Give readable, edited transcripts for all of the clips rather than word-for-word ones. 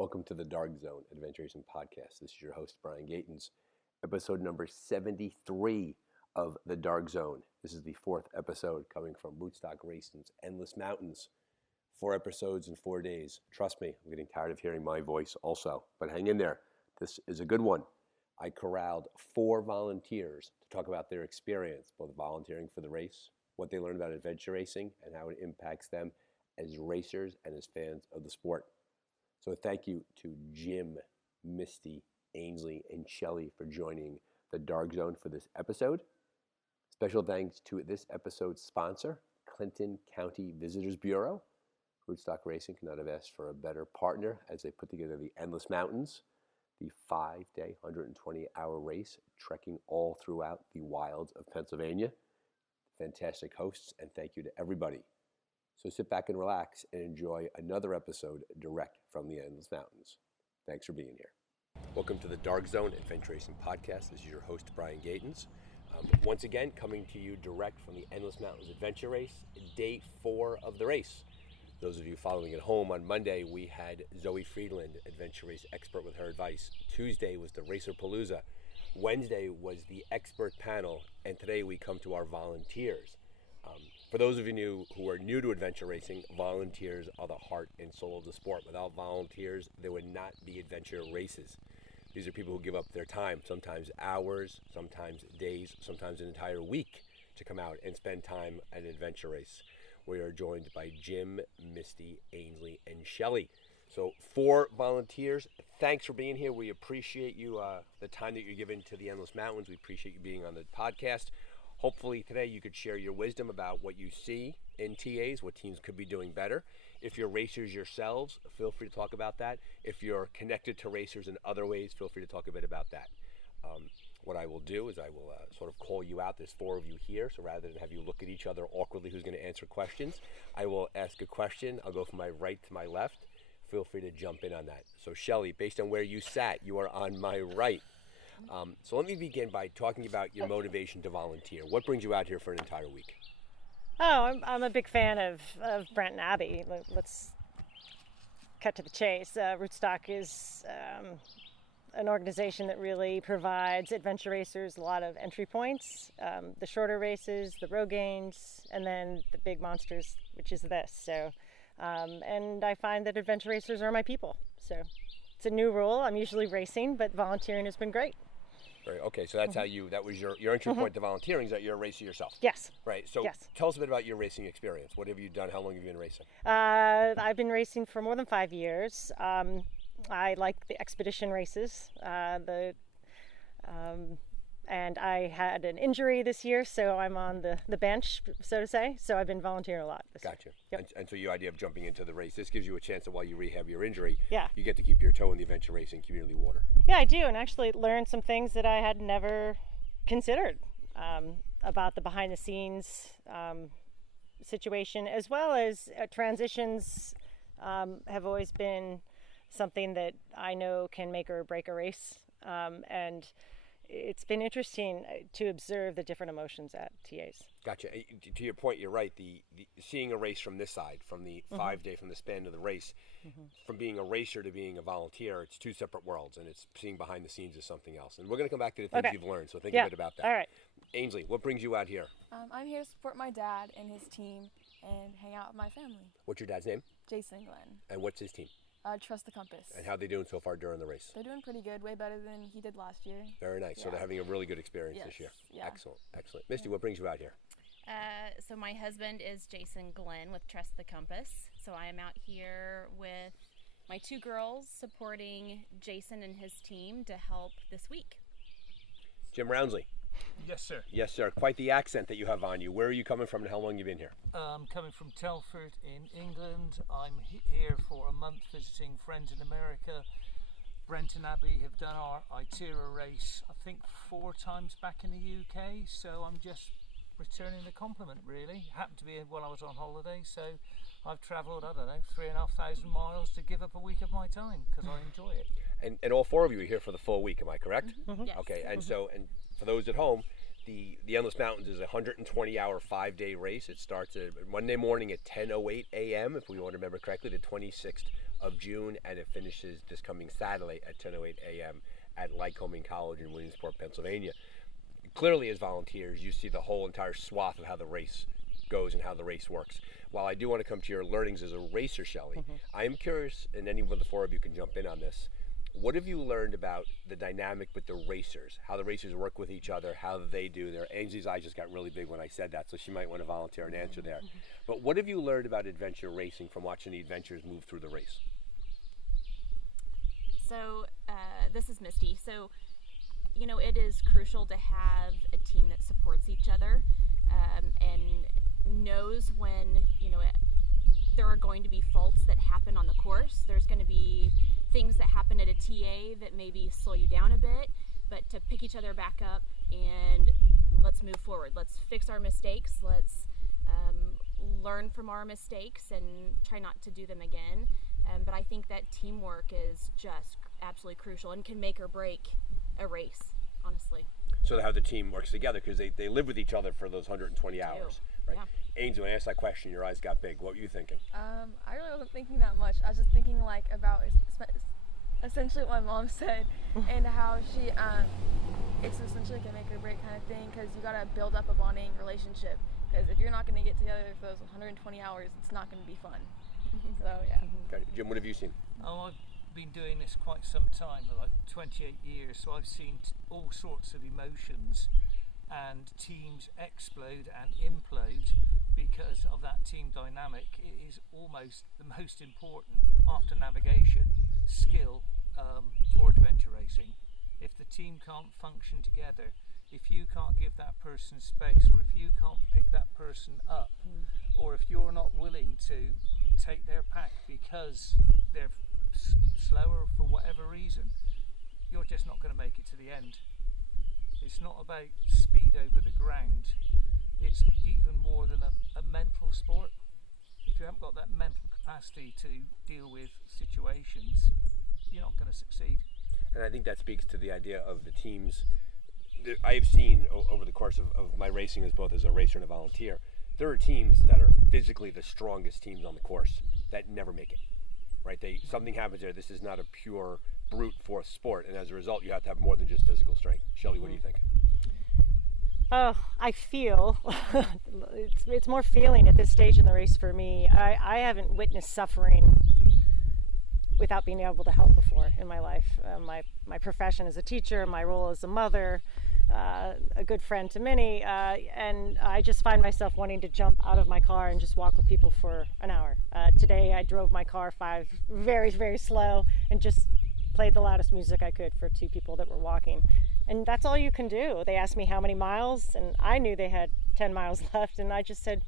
Welcome to the Dark Zone Adventure Racing Podcast. This is your host, Brian Gatens, episode number 73 of the Dark Zone. This is the fourth episode coming from Rootstock Racing's Endless Mountains. 4 episodes in 4 days. Trust me, I'm getting tired of hearing my voice also, but hang in there. This is a good one. I corralled 4 volunteers to talk about their experience, both volunteering for the race, what they learned about adventure racing, and how it impacts them as racers and as fans of the sport. So thank you to Jim, Misty, Ainsley, and Shelley for joining the Dark Zone for this episode. Special thanks to this episode's sponsor, Clinton County Visitors Bureau. Rootstock Racing could not have asked for a better partner as they put together the Endless Mountains, the 5-day, 120-hour race, trekking all throughout the wilds of Pennsylvania. Fantastic hosts, and thank you to everybody. So sit back and relax and enjoy another episode direct from the Endless Mountains. Thanks for being here. Welcome to the Dark Zone Adventure Racing Podcast. This is your host, Brian Gatens. Once again, coming to you direct from the Endless Mountains Adventure Race, day 4 of the race. Those of you following at home, on Monday, we had Zoe Friedland, adventure race expert, with her advice. Tuesday was the Racer Palooza. Wednesday was the expert panel. And today we come to our volunteers. For those of you who are new to adventure racing, volunteers are the heart and soul of the sport. Without volunteers, there would not be adventure races. These are people who give up their time, sometimes hours, sometimes days, sometimes an entire week, to come out and spend time at an adventure race. We are joined by Jim, Misty, Ainsley, and Shelley. So 4 volunteers, thanks for being here. We appreciate you, the time that you're giving to the Endless Mountains. We appreciate you being on the podcast. Hopefully today you could share your wisdom about what you see in TAs, what teams could be doing better. If you're racers yourselves, feel free to talk about that. If you're connected to racers in other ways, feel free to talk a bit about that. What I will do is I will sort of call you out. There's 4 of you here, so rather than have you look at each other awkwardly who's going to answer questions, I will ask a question. I'll go from my right to my left. Feel free to jump in on that. So Shelley, based on where you sat, you are on my right. So let me begin by talking about your motivation to volunteer. What brings you out here for an entire week? Oh, I'm a big fan of Brent and Abby. Let's cut to the chase. Rootstock is an organization that really provides adventure racers a lot of entry points. The shorter races, the Rogaines, and then the big monsters, which is this. So, and I find that adventure racers are my people. So it's a new rule. I'm usually racing, but volunteering has been great. Right. Okay, so that's how that was your entry point to volunteering, is that you're a racer yourself? Yes. Right, so yes. Tell us a bit about your racing experience. What have you done? How long have you been racing? I've been racing for more than 5 years. I like the expedition races, and I had an injury this year, so I'm on the bench, so to say. So I've been volunteering a lot this year. Gotcha. Yep. And so your idea of jumping into the race, this gives you a chance that while you rehab your injury, yeah, you get to keep your toe in the adventure racing community water. Yeah, I do, and actually learn some things that I had never considered about the behind-the-scenes situation, as well as transitions have always been something that I know can make or break a race, and it's been interesting to observe the different emotions at TAs. Gotcha. To your point, you're right. The seeing a race from this side, from the 5-day, from the span of the race, from being a racer to being a volunteer, it's 2 separate worlds, and it's seeing behind the scenes is something else. And we're going to come back to the things you've learned, so think a bit about that. All right. Ainsley, what brings you out here? I'm here to support my dad and his team and hang out with my family. What's your dad's name? Jason Glenn. And what's his team? Trust the Compass. And how are they doing so far during the race? They're doing pretty good, way better than he did last year. Very nice. Yeah. So they're having a really good experience this year. Yeah. Excellent, excellent. Misty, what brings you out here? So my husband is Jason Glenn with Trust the Compass. So I am out here with my 2 girls supporting Jason and his team to help this week. Jim Rounsley. Yes, sir. Yes, sir. Quite the accent that you have on you. Where are you coming from and how long have you been here? I'm coming from Telford in England. I'm here for a month visiting friends in America. Brent and Abby have done our Itera race, I think 4 times back in the UK, so I'm just returning the compliment, really. Happened to be while I was on holiday, so I've travelled, 3,500 miles to give up a week of my time because I enjoy it. And all 4 of you are here for the full week, am I correct? Yes. Okay, and so, and for those at home, The Endless Mountains is a 120-hour, 5-day race. It starts Monday morning at 10:08 a.m., if we want to remember correctly, the 26th of June, and it finishes this coming Saturday at 10:08 a.m. at Lycoming College in Williamsport, Pennsylvania. Clearly, as volunteers, you see the whole entire swath of how the race goes and how the race works. While I do want to come to your learnings as a racer, Shelley, I am curious, and any of the four of you can jump in on this, what have you learned about the dynamic with the racers, how the racers work with each other, how they do their... Ainsley's eyes just got really big when I said that, so she might want to volunteer an answer there. But what have you learned about adventure racing from watching the adventurers move through the race? So this is Misty. So, you know, it is crucial to have a team that supports each other and knows when, you know, there are going to be faults that happen on the course. There's going to be things that happen at a TA that maybe slow you down a bit, but to pick each other back up and let's move forward. Let's fix our mistakes. Let's learn from our mistakes and try not to do them again. But I think that teamwork is just absolutely crucial and can make or break a race, honestly. So how the team works together, because they live with each other for those 120 hours, right? Yeah. Ainsley, when I asked that question, your eyes got big. What were you thinking? I really wasn't thinking that much. I was just thinking like about essentially what my mom said and how she it's essentially like a make or break kind of thing, because you gotta build up a bonding relationship, because if you're not going to get together for those 120 hours, it's not going to be fun. So yeah. Okay. Jim, what have you seen? Oh, I've been doing this quite some time, like 28 years, so I've seen all sorts of emotions and teams explode and implode because of that team dynamic. It is almost the most important, after navigation, skill for adventure racing. If the team can't function together, if you can't give that person space, or if you can't pick that person up, or if you're not willing to take their pack because they're slower for whatever reason, you're just not going to make it to the end. It's not about speed over the ground. It's even more than a mental sport. If you haven't got that mental capacity to deal with situations, you're not going to succeed. And I think that speaks to the idea of the teams. I've seen over the course of my racing, as both as a racer and a volunteer, there are teams that are physically the strongest teams on the course that never make it, right? Something happens there. This is not a pure brute force sport, and as a result, you have to have more than just physical strength. Shelley, what do you think? Oh, I feel it's more feeling at this stage in the race for me. I haven't witnessed suffering without being able to help before in my life. My profession as a teacher, my role as a mother, a good friend to many, and I just find myself wanting to jump out of my car and just walk with people for an hour. Today I drove my car 5 very, very slow and just played the loudest music I could for 2 people that were walking. And that's all you can do. They asked me how many miles, and I knew they had 10 miles left, and I just said,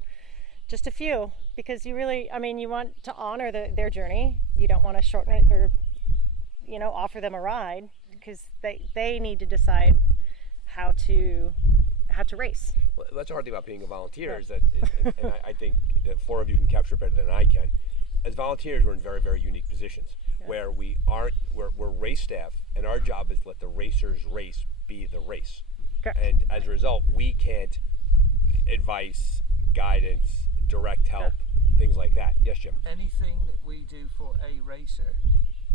just a few, because you really, you want to honor their journey. You don't want to shorten it or, offer them a ride, because they need to decide how to race. Well, that's the hard thing about being a volunteer, is that, and I think the 4 of you can capture it better than I can. As volunteers, we're in very, very unique positions where we're race staff, and our job is to let the racers race be the race. Correct. And as a result, we can't advice, guidance, direct help, things like that. Yes, Jim? Anything that we do for a racer,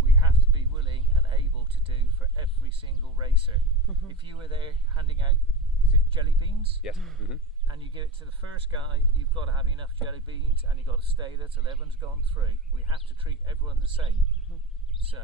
we have to be willing and able to do for every single racer. If you were there handing out, is it jelly beans? Yes. And you give it to the first guy, you've got to have enough jelly beans, and you've got to stay there till everyone's gone through. We have to treat everyone the same. So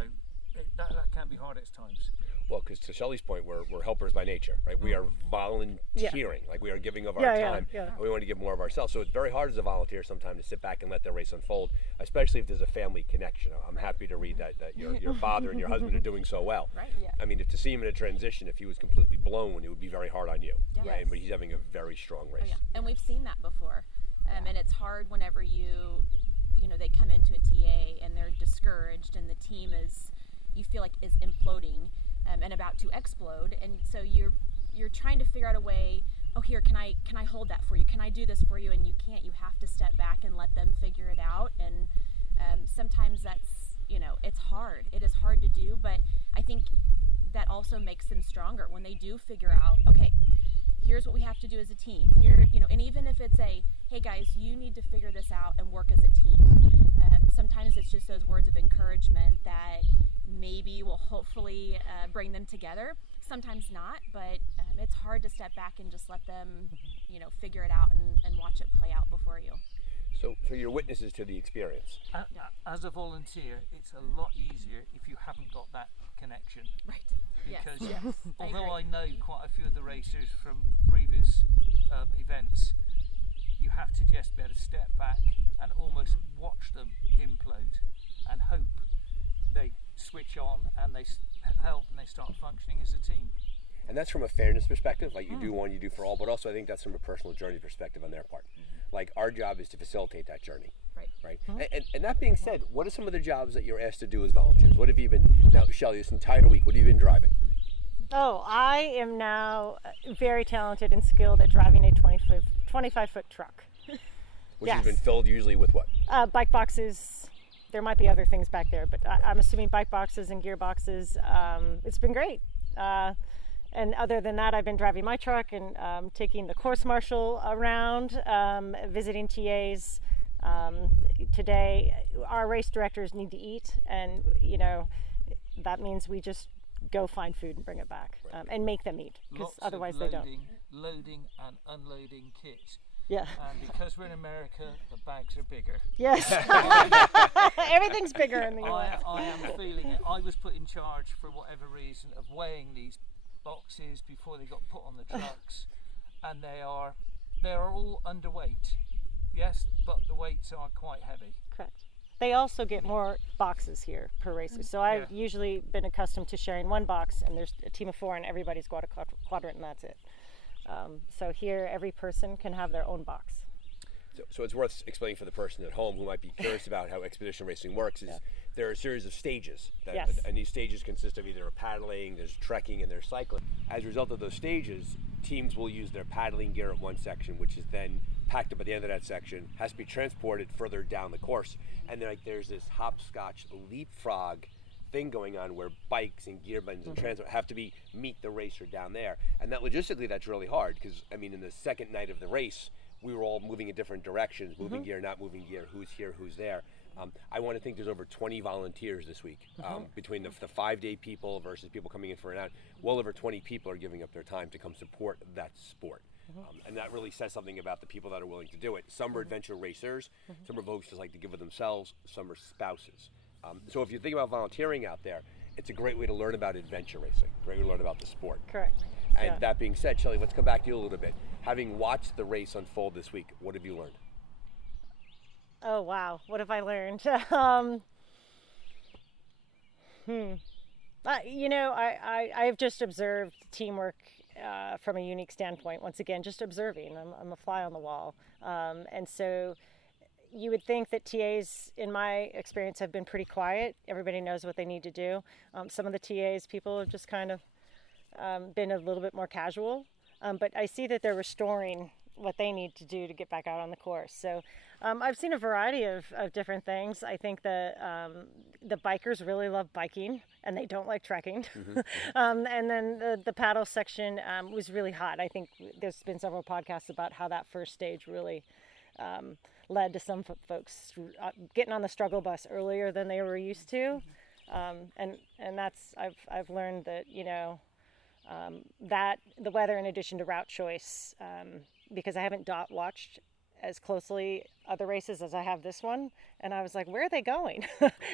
that can be hard at times. Well, because to Shelley's point, we're helpers by nature, right? We are volunteering, like we are giving of our time, and we want to give more of ourselves. So it's very hard as a volunteer sometimes to sit back and let the race unfold, especially if there's a family connection. I'm happy to read that your father and your husband are doing so well. Right. Yeah. I mean, to see him in a transition, if he was completely blown, it would be very hard on you, Yeah. right? But he's having a very strong race. Oh, yeah. And we've seen that before. And it's hard whenever they come into a TA and they're discouraged, and the team you feel like is imploding and about to explode, and so you're trying to figure out a way. Oh, here, can I hold that for you? Can I do this for you? And you can't. You have to step back and let them figure it out. And sometimes that's it's hard. It is hard to do, but I think that also makes them stronger when they do figure out. Okay, here's what we have to do as a team. Here, and even if it's a, hey guys, you need to figure this out and work as a team. Sometimes it's just those words of encouragement that maybe will hopefully bring them together. Sometimes not, but it's hard to step back and just let them, figure it out and watch it play out before you. So you're witnesses to the experience. As a volunteer, it's a lot easier if you haven't got that connection. Right. Because yes. although I know quite a few of the racers from previous events, you have to just be able to step back and almost watch them implode and hope they switch on and they help and they start functioning as a team. And that's from a fairness perspective, like you do one, you do for all, but also I think that's from a personal journey perspective on their part. Like our job is to facilitate that journey. Right. And that being said, what are some of the jobs that you're asked to do as volunteers? What have you been, now Shelley, this entire week, what have you been driving? Oh, I am now very talented and skilled at driving a 25-foot truck. Which has been filled usually with what? Bike boxes. There might be other things back there, but I'm assuming bike boxes and gearboxes. It's been great. And other than that, I've been driving my truck and taking the course marshal around, visiting TAs. Today, our race directors need to eat, and that means we just go find food and bring it back, and make them eat, because otherwise they don't. Loading and unloading kits. Yeah. And because we're in America, the bags are bigger. Yes. Everything's bigger in the US. I am feeling it. I was put in charge for whatever reason of weighing these boxes before they got put on the trucks, and they are all underweight. Yes, but the weights are quite heavy. Correct. They also get more boxes here per racer. So I've usually been accustomed to sharing one box, and there's a team of 4 and everybody's got a quadrant, and that's it. So here, every person can have their own box. So it's worth explaining for the person at home who might be curious about how expedition racing works. There are a series of stages, and these stages consist of either paddling, there's trekking, and there's cycling. As a result of those stages, teams will use their paddling gear at one section, which is then packed up at the end of that section, has to be transported further down the course, and then there's this hopscotch leapfrog thing going on where bikes and gear bends and transport have to meet the racer down there, and that logistically that's really hard, because in the second night of the race we were all moving in different directions, moving gear, not moving gear, who's here, who's there. I want to think there's over 20 volunteers this week, between the 5-day people versus people coming in for an hour. Well over 20 people are giving up their time to come support that sport. And that really says something about the people that are willing to do it. Some are adventure racers, some are folks just like to give of themselves, some are spouses. So if you think about volunteering out there, it's a great way to learn about adventure racing, great way to learn about the sport. Correct. And that being said, Shelley, let's come back to you a little bit. Having watched the race unfold this week, what have you learned? Oh, wow. What have I learned? I've just observed teamwork from a unique standpoint. Once again, just observing. I'm a fly on the wall. And so you would think that TAs, in my experience, have been pretty quiet. Everybody knows what they need to do. Some of the TAs, people have just kind of been a little bit more casual. But I see that they're restoring what they need to do to get back out on the course. So I've seen a variety of different things. I think the bikers really love biking and they don't like trekking. And then the paddle section was really hot. I think there's been several podcasts about how that first stage really led to some folks getting on the struggle bus earlier than they were used to. And that's, I've learned that, that the weather, in addition to route choice, because I haven't watched as closely other races as I have this one, and I was like, where are they going?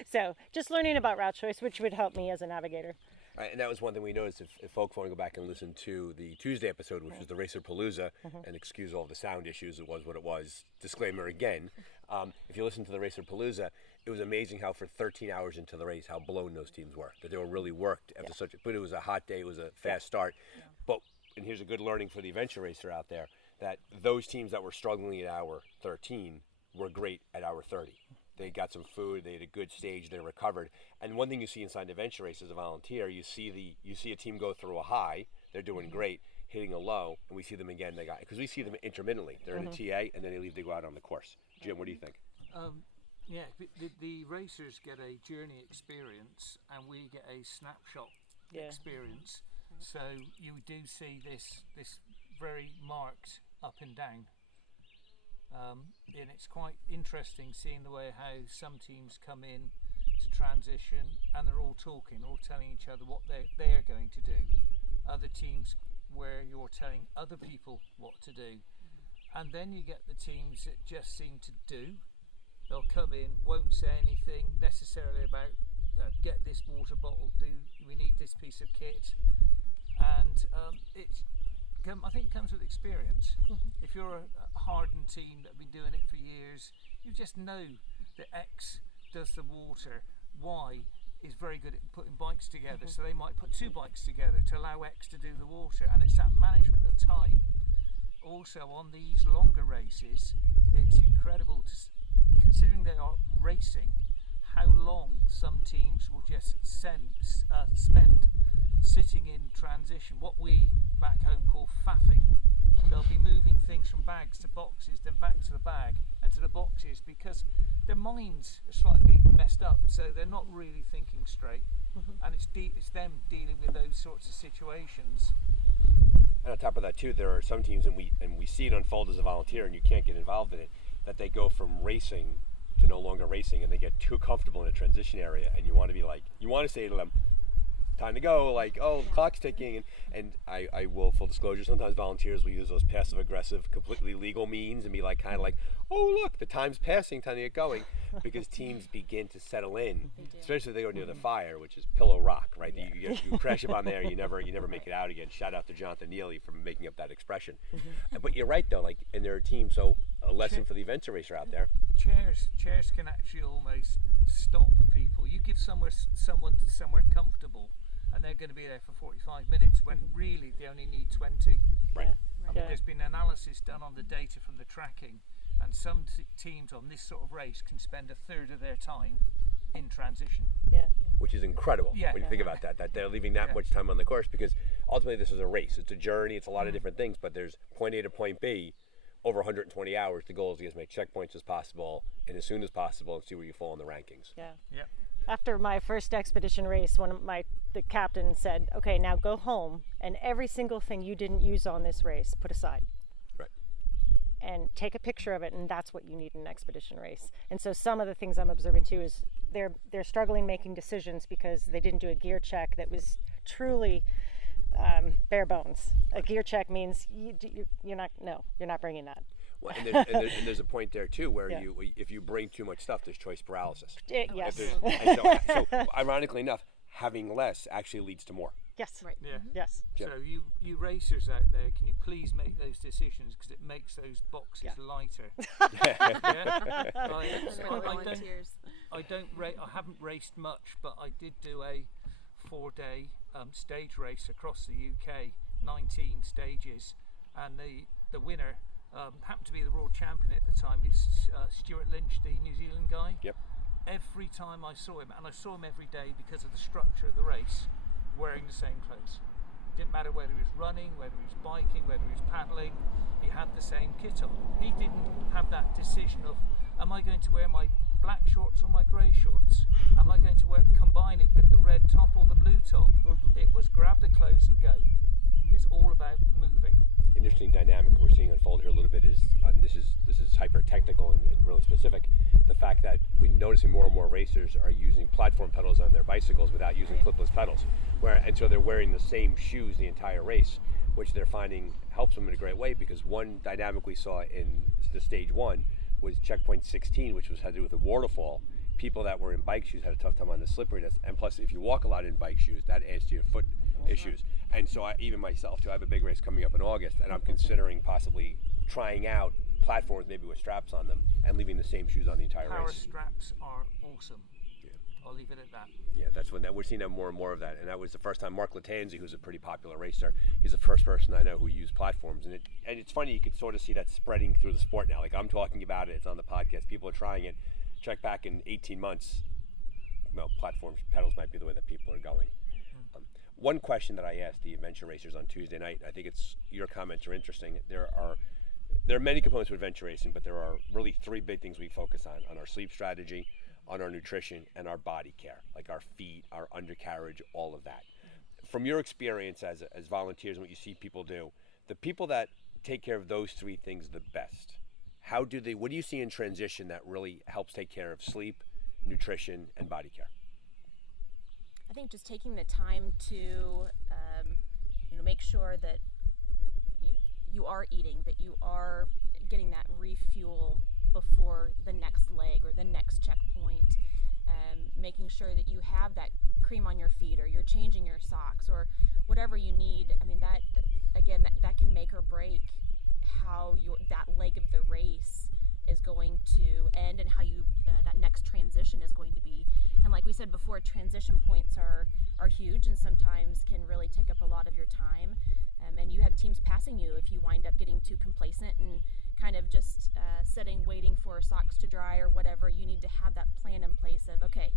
So just learning about route choice, which would help me as a navigator. Right, and that was one thing we noticed. If folks want to go back and listen to the Tuesday episode, which was the Racer Palooza, and excuse all the sound issues, it was what it was. Disclaimer again. If you listen to the Racer Palooza, it was amazing how for 13 hours into the race, how blown those teams were. That they were really worked after such. But it was a hot day. It was a fast start. But and here's a good learning for the adventure racer out there: that those teams that were struggling at hour 13 were great at hour 30. They got some food, they had a good stage, they recovered. And one thing you see inside the adventure race as a volunteer, you see a team go through a high, they're doing great, hitting a low, and we see them again. Because we see them intermittently. They're in a TA, and then they leave to go out on the course. Jim, what do you think? The racers get a journey experience, and we get a snapshot experience. So you do see this very marked up and down. And it's quite interesting seeing the way how some teams come in to transition and they're all talking, all telling each other what they're going to do. Other teams where you're telling other people what to do. And then you get the teams that just seem to do. They'll come in, won't say anything necessarily about get this water bottle, we need this piece of kit. And I think it comes with experience. If you're a hardened team that have been doing it for years, you just know that X does the water, Y is very good at putting bikes together, so they might put 2 bikes together to allow X to do the water, and it's that management of time. Also on these longer races, it's incredible considering they are racing, how long some teams will just spend sitting in transition, what we back home call faffing. They'll be moving things from bags to boxes, then back to the bag and to the boxes, because their minds are slightly messed up, so they're not really thinking straight. And it's them dealing with those sorts of situations. And on top of that too, there are some teams, and we see it unfold as a volunteer, and you can't get involved in it, that they go from racing to no longer racing, and they get too comfortable in a transition area, and you want to say to them, time to go, clock's ticking, and I will, full disclosure, sometimes volunteers will use those passive aggressive, completely legal means and be kind of like, oh look, the time's passing, time to get going, because teams begin to settle in, especially if they go near the fire, which is Pillow Rock, right? Yeah. You crash up on there, you never make it out again. Shout out to Jonathan Neely for making up that expression. But you're right though, and there are teams, so a lesson for the adventure racer out there. Chairs can actually almost stop people. You give someone somewhere comfortable, and they're going to be there for 45 minutes when really they only need 20. Right. I mean, there's been analysis done on the data from the tracking, and some teams on this sort of race can spend a third of their time in transition. Yeah. Which is incredible when you think about that they're leaving that much time on the course, because ultimately this is a race. It's a journey. It's a lot of different things, but there's point A to point B over 120 hours. The goal is to get as many checkpoints as possible and as soon as possible and see where you fall in the rankings. Yeah. Yeah. After my first expedition race, the captain said, okay, now go home and every single thing you didn't use on this race, put aside. Right. And take a picture of it, and that's what you need in an expedition race. And so some of the things I'm observing too is they're struggling making decisions because they didn't do a gear check that was truly bare bones. A gear check means you're not bringing that. Well, and there's a point there too where if you bring too much stuff, there's choice paralysis. Yes. So ironically enough, having less actually leads to more. Yes. Right. Yeah. Yes. So you racers out there, can you please make those decisions, because it makes those boxes lighter. I haven't raced much, but I did do a 4-day stage race across the UK, 19 stages, and the winner happened to be the world champion at the time. Is Stuart Lynch, the New Zealand guy. Yep. Every time I saw him, and I saw him every day because of the structure of the race, wearing the same clothes. It didn't matter whether he was running, whether he was biking, whether he was paddling, he had the same kit on. He didn't have that decision of, am I going to wear my black shorts or my grey shorts? Am I going to combine it with the red top or the blue top? It was grab the clothes and go. It's all about moving. Interesting dynamic we're seeing unfold here a little bit is, this is hyper technical and really specific, the fact that we're noticing more and more racers are using platform pedals on their bicycles without using clipless pedals, and so they're wearing the same shoes the entire race, which they're finding helps them in a great way, because one dynamic we saw in the stage 1 was checkpoint 16, which had to do with the waterfall. People that were in bike shoes had a tough time on the slipperiness, and plus if you walk a lot in bike shoes, that adds to your foot issues. And so even myself too, I have a big race coming up in August, and I'm considering possibly trying out platforms maybe with straps on them and leaving the same shoes on the entire Power race. straps are awesome. Yeah. I'll leave it at that. Yeah, that's when we're seeing more and more of that, and that was the first time Mark Latanzi, who's a pretty popular racer, he's the first person I know who used platforms, and it's funny, you could sort of see that spreading through the sport now. Like, I'm talking about it, it's on the podcast, people are trying it. Check back in 18 months, platforms, pedals might be the way that people are going. One question that I asked the adventure racers on Tuesday night, I think your comments are interesting. There are many components to adventure racing, but there are really 3 big things we focus on our sleep strategy, on our nutrition, and our body care, like our feet, our undercarriage, all of that. From your experience as volunteers and what you see people do, the people that take care of those three things the best, what do you see in transition that really helps take care of sleep, nutrition, and body care? I think just taking the time to make sure that you are eating, that you are getting that refuel before the next leg or the next checkpoint, making sure that you have that cream on your feet, or you're changing your socks, or whatever you need. I mean, that again, that can make or break how that leg of the race is going to end, and how that next transition is going to be. And like we said before, transition points are huge, and sometimes can really take up a lot of your time. And you have teams passing you if you wind up getting too complacent and kind of just sitting, waiting for socks to dry or whatever. You need to have that plan in place of, okay,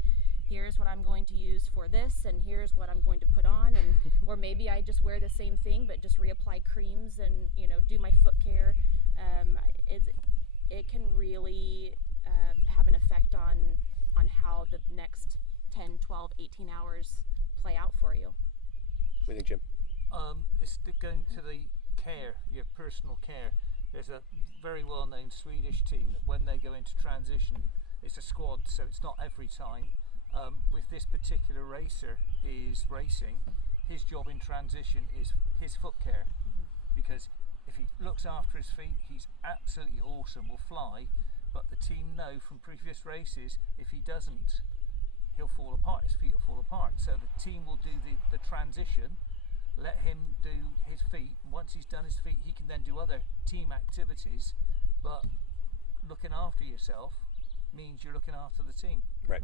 here's what I'm going to use for this, and here's what I'm going to put on, and or maybe I just wear the same thing but just reapply creams and do my foot care. It can really have an effect on how the next 10, 12, 18 hours play out for you. What do you think, Jim? It's going to the care, your personal care. There's a very well-known Swedish team that when they go into transition, it's a squad, so it's not every time. If this particular racer is racing, his job in transition is his foot care, because if he looks after his feet, he's absolutely awesome, will fly, but the team know from previous races, if he doesn't, he'll fall apart, his feet will fall apart. So the team will do the transition, let him do his feet. Once he's done his feet, he can then do other team activities, but looking after yourself means you're looking after the team. Right.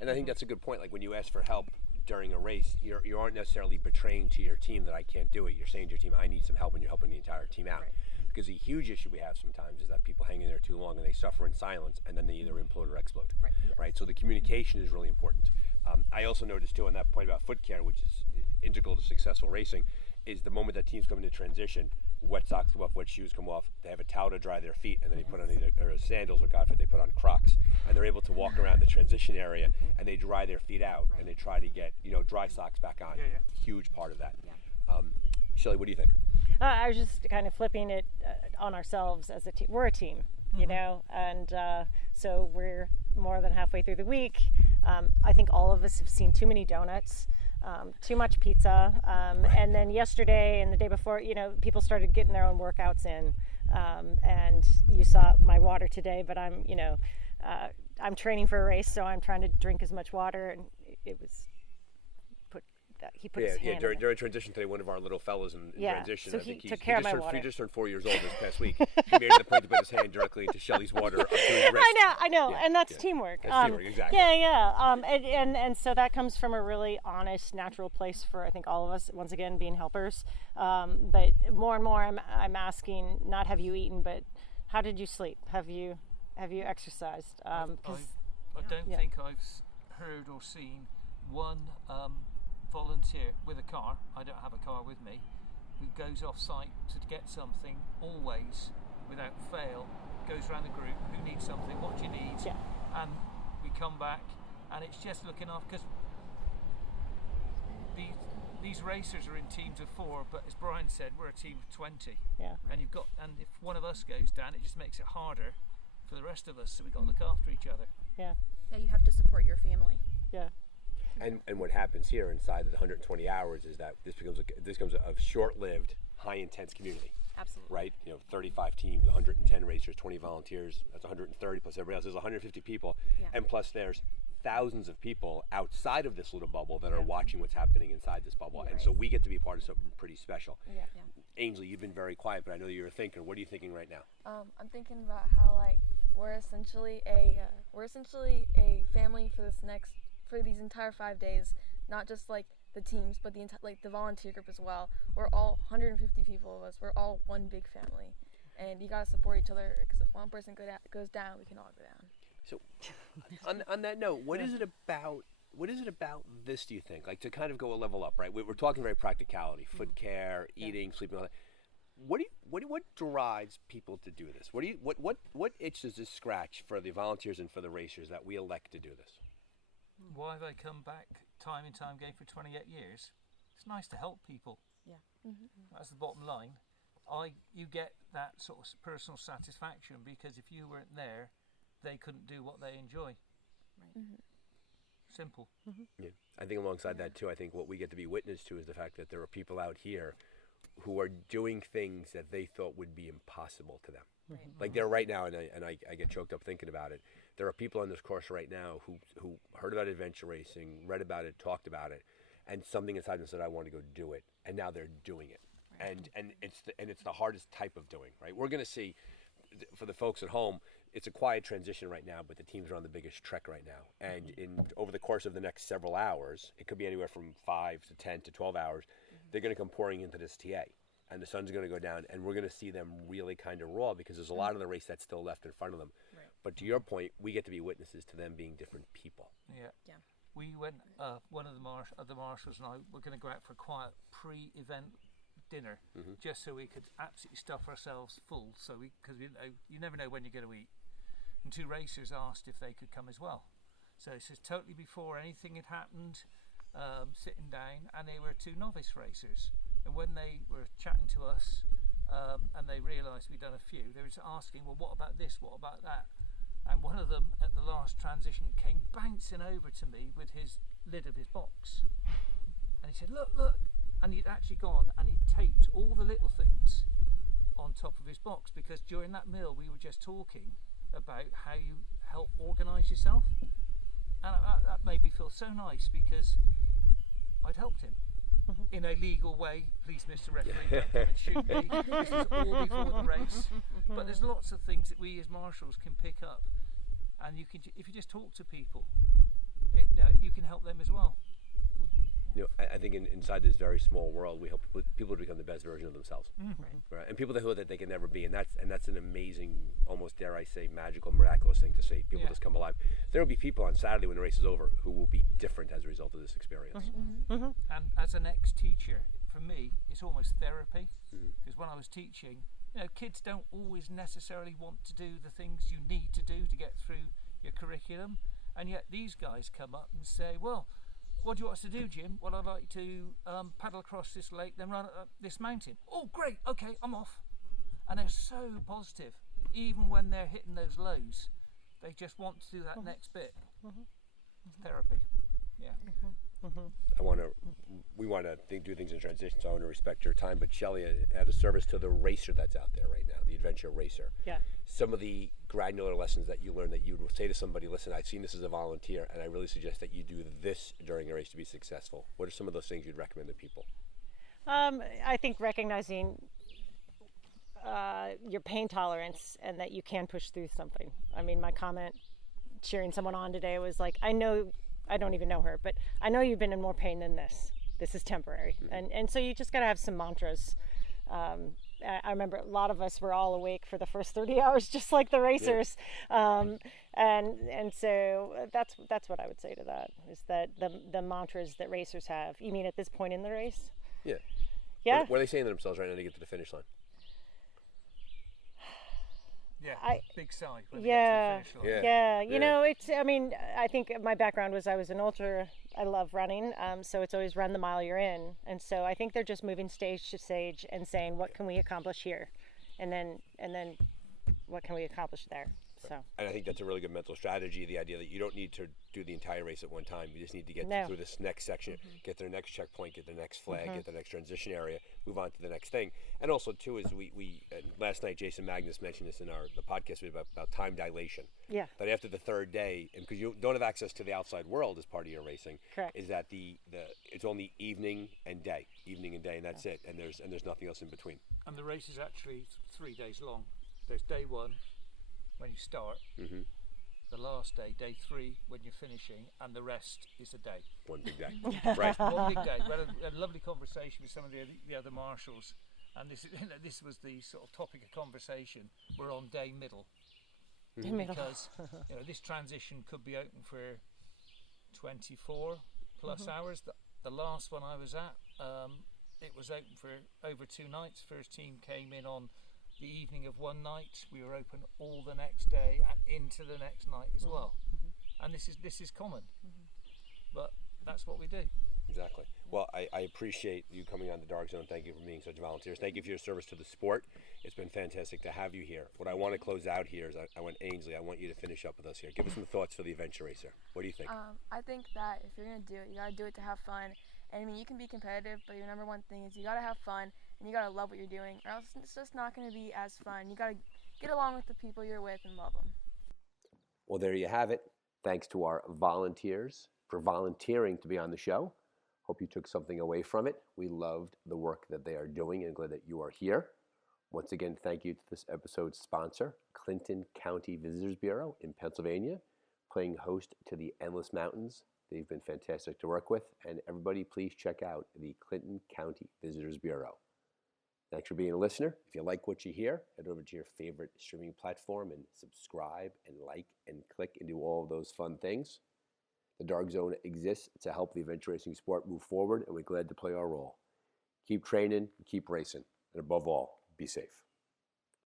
And I think that's a good point. Like when you ask for help during a race, you aren't necessarily betraying to your team that I can't do it. You're saying to your team, I need some help, and you're helping the entire team out. Right. Because a huge issue we have sometimes is that people hang in there too long and they suffer in silence, and then they either implode or explode. Right. Right. So the communication is really important. I also noticed too on that point about foot care, which is integral to successful racing, is the moment that teams come into transition, wet socks come off, wet shoes come off, they have a towel to dry their feet, and then they put on either sandals, or God forbid they put on Crocs, and they're able to walk around the transition area and they dry their feet out, and they try to get dry socks back on. Huge part of that. Shelley, what do you think? I was just kind of flipping it on ourselves as a team. We're a team, and so we're more than halfway through the week. I think all of us have seen too many donuts, too much pizza, and then yesterday and the day before, people started getting their own workouts in, and you saw my water today, but I'm training for a race, so I'm trying to drink as much water, and it was he put his hand during transition today, one of our little fellows in transition, so I think he took care of my water. He just turned 4 years old this past week. He made it the point to put his hand directly into Shelley's water up to his wrist. I know, and that's teamwork. That's teamwork, exactly. And so that comes from a really honest, natural place for I think all of us. Once again, being helpers. But more and more, I'm asking, not have you eaten, but how did you sleep? Have you exercised? I don't think I've heard or seen one volunteer with a car, I don't have a car with me, who goes off site to get something, always without fail, goes around the group, who needs something, what do you need, and we come back, and it's just looking after, because these racers are in teams of 4, but as Brian said, we're a team of 20, and if one of us goes down, it just makes it harder for the rest of us, so we've got to look after each other. You have to support your family. And what happens here inside the 120 hours is that this becomes a short-lived, high-intense community. Absolutely. Right? 35 teams, 110 racers, 20 volunteers. That's 130 plus everybody else. There's 150 people, and plus there's thousands of people outside of this little bubble that are watching what's happening inside this bubble, and so we get to be part of something pretty special. Ainsley, you've been very quiet, but I know you're a thinker. What are you thinking right now? I'm thinking about how we're essentially a family for these entire 5 days, not just the teams, but the volunteer group as well. We're all 150 people of us. We're all one big family, and you gotta support each other, because if one person goes down, we can all go down. So, on that note, what is it about this, do you think? To kind of go a level up, right? We're talking very practicality, foot care, eating, sleeping, all that. What drives people to do this? What itch does this scratch for the volunteers and for the racers that we elect to do this? Why have I come back time and time again for 28 years? It's nice to help people. That's the bottom line. you get that sort of personal satisfaction, because if you weren't there, they couldn't do what they enjoy. Simple. Yeah. I think alongside that too, I think what we get to be witness to is the fact that there are people out here who are doing things that they thought would be impossible to them. Like there right now, and I get choked up thinking about it. There are people on this course right now who heard about adventure racing, read about it, talked about it, and something inside them said, I want to go do it, and now they're doing it. And it's the hardest type of doing, right? We're going to see, for the folks at home, it's a quiet transition right now, but the teams are on the biggest trek right now. And over the course of the next several hours, it could be anywhere from 5 to 10 to 12 hours, they're going to come pouring into this TA. And the sun's going to go down, and we're going to see them really kind of raw, because there's a lot of the race that's still left in front of them. Right. But to your point, we get to be witnesses to them being different people. Yeah. Yeah. We went, one of the marshals and I were going to go out for a quiet pre-event dinner, just so we could absolutely stuff ourselves full, because you never know when you're going to eat. And 2 racers asked if they could come as well. So this is totally before anything had happened, sitting down, and they were 2 novice racers. And when they were chatting to us, and they realised we'd done a few, they were just asking, well, what about this, what about that? And one of them at the last transition came bouncing over to me with his lid of his box, and he said, look, and he'd actually gone and he'd taped all the little things on top of his box, because during that meal we were just talking about how you help organise yourself, and that made me feel so nice, because I'd helped him in a legal way. Please, Mr. Referee, don't come and shoot me. This is all before the race, but there's lots of things that we as marshals can pick up, and you can, if you just talk to people, you can help them as well. You know, I think inside this very small world, we help people to become the best version of themselves, right? And people that feel that they can never be, and that's an amazing, almost dare I say, magical, miraculous thing to see. People just come alive. There will be people on Saturday when the race is over who will be different as a result of this experience. And as an ex-teacher, for me, it's almost therapy, because when I was teaching, kids don't always necessarily want to do the things you need to do to get through your curriculum, and yet these guys come up and say, well, what do you want us to do, Jim? Well, I'd like to paddle across this lake, then run up this mountain. Oh, great, okay, I'm off. And they're so positive. Even when they're hitting those lows, they just want to do that next bit. Therapy, yeah. We want to do things in transition, so I want to respect your time. But Shelley, at a service to the racer that's out there right now, the adventure racer. Yeah. Some of the granular lessons that you learned that you would say to somebody, listen, I've seen this as a volunteer, and I really suggest that you do this during a race to be successful. What are some of those things you'd recommend to people? I think recognizing your pain tolerance and that you can push through something. I mean, my comment cheering someone on today was like, I don't even know her, but I know you've been in more pain than this. This is temporary. And so you just got to have some mantras. I remember a lot of us were all awake for the first 30 hours, just like the racers. And so that's what I would say to that, is that the mantras that racers have. You mean at this point in the race? Yeah. Yeah. What are they saying to themselves right now to get to the finish line? Yeah, big sigh. Yeah, Yeah. I think my background was I was an ultra. I love running, so it's always run the mile you're in. And so I think they're just moving stage to stage and saying, what can we accomplish here? And then what can we accomplish there? So. And I think that's a really good mental strategy, the idea that you don't need to do the entire race at one time. You just need to get through this next section, get their next checkpoint, get their next flag, get their next transition area, move on to the next thing. And also, too, is we last night, Jason Magnus mentioned this in the podcast about time dilation. Yeah. That after the third day, and because you don't have access to the outside world as part of your racing, correct, is that it's only evening and day, and that's it. And there's nothing else in between. And the race is actually 3 days long. There's day 1, when you start, the last day, day 3, when you're finishing, and the rest is a day. One big day. Right. One big day. We had a lovely conversation with some of the other marshals, and this was the sort of topic of conversation. We're on day middle. Because this transition could be open for 24 plus hours. The last one I was at, it was open for over 2 nights. First team came in on the evening of one night. We were open all the next day and into the next night as well. And this is common, but that's what we do. Exactly. Well, I appreciate you coming on the Dark Zone. Thank you for being such volunteers. Thank you for your service to the sport. It's been fantastic to have you here. What I want to close out here is I want Ainsley, I want you to finish up with us here. Give us some thoughts for the Adventure Racer. What do you think? I think that if you're going to do it, you got to do it to have fun. And I mean, you can be competitive, but your number one thing is you got to have fun and you got to love what you're doing, or else it's just not going to be as fun. You got to get along with the people you're with and love them. Well, there you have it. Thanks to our volunteers for volunteering to be on the show. Hope you took something away from it. We loved the work that they are doing and glad that you are here. Once again, thank you to this episode's sponsor, Clinton County Visitors Bureau in Pennsylvania, playing host to the Endless Mountains. They've been fantastic to work with. And everybody, please check out the Clinton County Visitors Bureau. Thanks for being a listener. If you like what you hear, head over to your favorite streaming platform and subscribe and like and click and do all of those fun things. The Dark Zone exists to help the adventure racing sport move forward, and we're glad to play our role. Keep training, keep racing, and above all, be safe.